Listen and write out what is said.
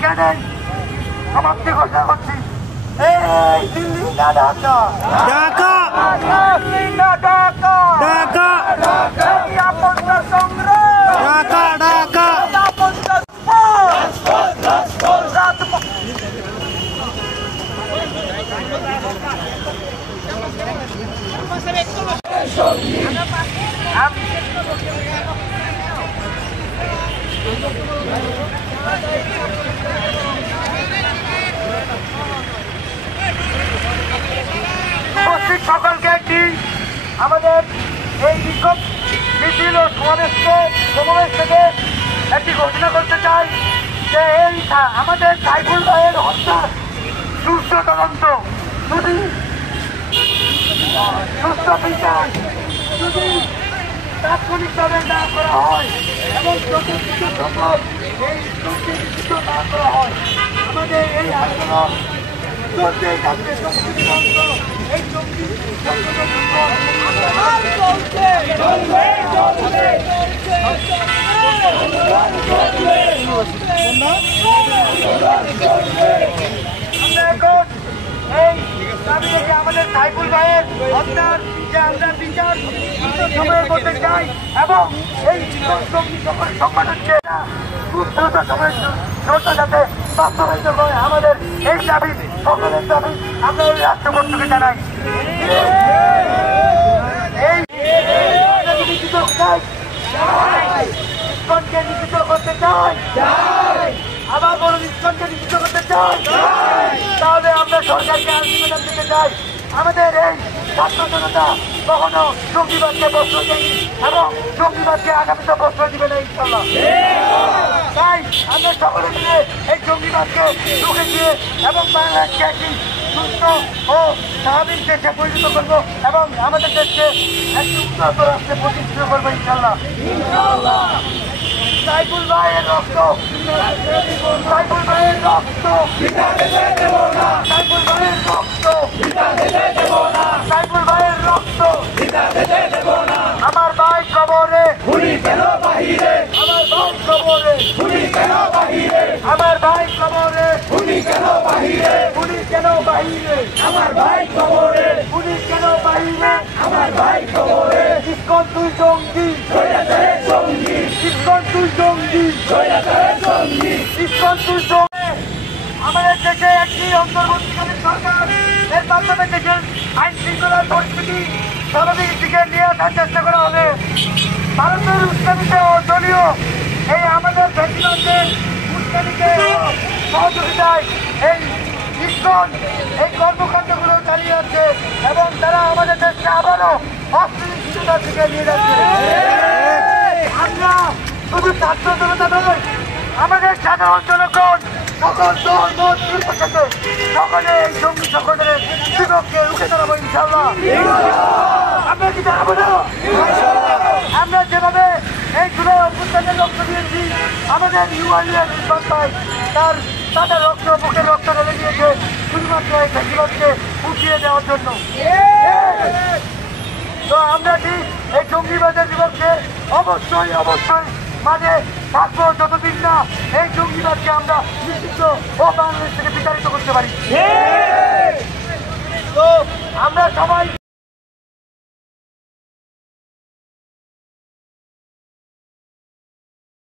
এখানে সমাপ্তি ঘোষণা করছি। এই দিল্লি না ঢাকা, ঢাকা দিল্লি না ঢাকা, ঢাকা নিরাপত্তা সংগ্রাম, ঢাকা ঢাকা নিরাপত্তা সকলকে একটি আমাদের এই বিক্ষোভ মিছিল ও সমাবেশ থেকে একটি ঘোষণা করতে চাই যে এই আমাদের সাইফুল ভাইয়ের হত্যার সুষ্ঠু তদন্ত যদি সুষ্ঠু বিচার যদি তাৎক্ষণিকভাবে না করা হয় এবং যথেষ্ট সম্ভব এই নিশ্চিত না করা হয় আমাদের এই আন্দোলন চলতেই থাকবে। এই জঙ্গি আমাদের সাইফুল ভাইয়ের হত্যার যে আমরা বিচার সময় করতে চাই এবং এই সংগঠনকে সাথে বাস্তবায়িত করে আমাদের এই দাবি সকলের দাবি আমরা এই রাষ্ট্রপতিকে জানাই। ইসকনকে নিষিদ্ধ করতে চাই, আবার বলুন ইসকনকে নিষিদ্ধ করতে চাই, তাহলে আমরা সরকারকে আলটিমেটাম দিতে চাই। আমাদের এই ছাত্র জনতা কখনো জঙ্গিবাদকে প্রশ্রয় দেয়নি এবং জঙ্গিবাদকে আগামীতে প্রশ্রয় দিবে না ইনশাল্লাহ। তাই আমরা সকলে মিলে এই জঙ্গিবাদকে রুখে দিয়ে এবং বাংলাদেশকে একটি সুস্থ ও স্বাভাবিক দেশে পরিণত করবো এবং আমাদের দেশকে একটি উন্নত রাষ্ট্রে প্রতিষ্ঠিত করবো ইনশাল্লাহ। সাইফুল ভাইয়ের রক্ত, সাইফুল ভাইয়ের রক্ত, সাইফুল ভাইয়ের রক্ত, সাইফুল ভাইয়ের রক্ত, আমার ভাই কবরে, আমার ভাই কবরে, আমার ভাই কবরে, পুলিশ কেন বাহিরে, আমার ভাই কবরে, পুলিশ কেন বাহিরে, আমার ভাই কবরে, ইসকন তুই জঙ্গি, ইসকন তুই জঙ্গি, ইসকন তুই জঙ্গি। আমাদের দেশে একটি অন্তর্বর্তীকালীন সরকার এর মাধ্যমে দেশের আইন শৃঙ্খলার পরিস্থিতি স্বাভাবিক দিকে নিয়ে আসার চেষ্টা করা হবে। ভারতের উস্কানিতে ও দলীয় এই আমাদের ফ্যাসিবাদদের উস্কানিতে সহযোগিতায় এই ইসকন এই কর্মকাণ্ডগুলো চালিয়ে যাচ্ছে এবং তারা আমাদের দেশকে আবারও অস্থিতিশীলতার দিকে নিয়ে যাচ্ছে। আমরা শুধু ছাত্র জনতা নয়, আমাদের সাধারণ জনগণ সকল দল মত নির্বিশেষে সকলে এই জঙ্গি সংগঠনের বিপক্ষে রুখে দাঁড়াবো ইনশাল্লাহ। আমরা কি দাঁড়াবো না? আমরা যেভাবে এই জুলাই অভ্যুত্থানের রক্ত দিয়েছি, আমাদের ইউআইএর সন্তায় তাদের রক্ত বুকের রক্ত ঢেলে দিয়েছে শুধুমাত্র এই ফেস্টিভালকে উঠিয়ে দেওয়ার জন্য। তো আমরা ঠিক এই জঙ্গিবাদের বিপক্ষে অবশ্যই মাঝে থাকবো যতদিন না এই জঙ্গিবাদকে আমরা নিষিদ্ধ ও বাংলাদেশ থেকে বিতাড়িত করতে পারি। তো আমরা সবাই